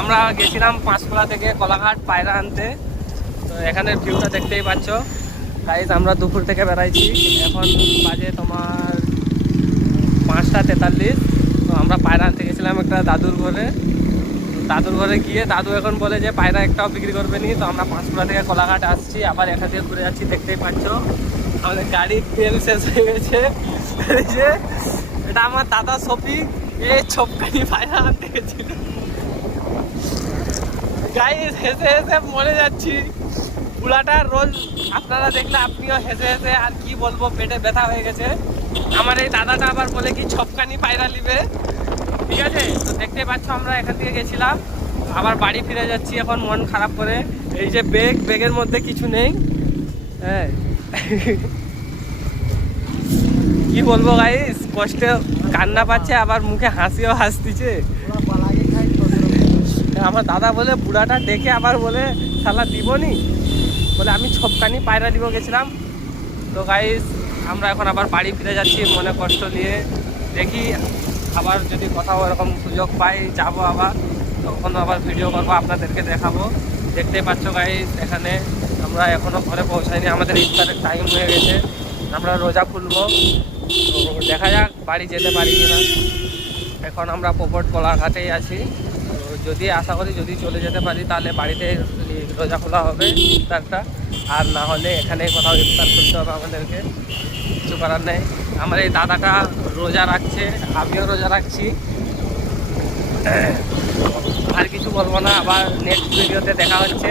আমরা গেছিলাম পাঁশকুড়া থেকে কোলাঘাট পায়রা আনতে। তো এখানের ভিউটা দেখতেই পাচ্ছ গাইজ। আমরা দুপুর থেকে বেড়াইছি, এখন বাজে তোমার 5টা 43। তো আমরা পায়রা আনতে গেছিলাম একটা দাদুর ঘরে। দাদুর ঘরে গিয়ে দাদু এখন বলে যে পায়রা একটাও বিক্রি করবে নি। তো আমরা পাঁশকুড়া থেকে কোলাঘাট আসছি, আবার এখান থেকে ঘুরে যাচ্ছি। দেখতেই পাচ্ছ আমাদের গাড়ির তেল শেষ হয়ে গেছে। এই যে এটা আমার দাদা শফিক, এই ছপকানি পায়রা আনতে গেছিল। গাইস হেসে হেসে মরে যাচ্ছি। বুড়াটার রোল আপনারা দেখলে আপনিও হেসে হেসে, আর কি বলবো, পেটে ব্যথা হয়ে গেছে। আমার এই দাদাটা আবার বলে কি ছপকানি পায়রা নিবে, ঠিক আছে। তো দেখতে পাচ্ছ আমরা এখান থেকে গেছিলাম, আবার বাড়ি ফিরে যাচ্ছি এখন মন খারাপ করে। এই যে ব্যাগের মধ্যে কিছু নেই, হ্যাঁ। কি বলবো গাইস, কষ্টে কান্না পাচ্ছে, আবার মুখে হাসিও হাসতিছে। আমার দাদা বলে বুড়াটা ডেকে আবার বলে শালা দিবনি, বলে আমি ছপকানি পায়রা দিব গেছিলাম। তো গাইস আমরা এখন আবার বাড়ি ফিরে যাচ্ছি মনে কষ্ট নিয়ে। দেখি আবার যদি কোথাও এরকম সুযোগ পাই যাবো আবার, তখন আবার ভিডিও করবো, আপনাদেরকে দেখাবো। দেখতেই পাচ্ছ গাইস এখানে আমরা এখনও ঘরে পৌঁছাইনি, আমাদের ইফতারের টাইম হয়ে গেছে, আমরা রোজা খুলবো। তো দেখা যাক বাড়ি যেতে পারি কিনা। এখন আমরা পোপট কোলাঘাটেই আছি। তো যদি আশা করি যদি চলে যেতে পারি তাহলে বাড়িতে রোজা খোলা হবে ইফতারটা, আর না হলে এখানে কোথাও ইফতার করতে হবে আমাদেরকে, কিছু করার নেই। আমার এই দাদাটা রোজা রাখছে, আমিও রোজা রাখছি। আর কিছু বলবো না, আবার নেক্সট ভিডিওতে দেখা হচ্ছে।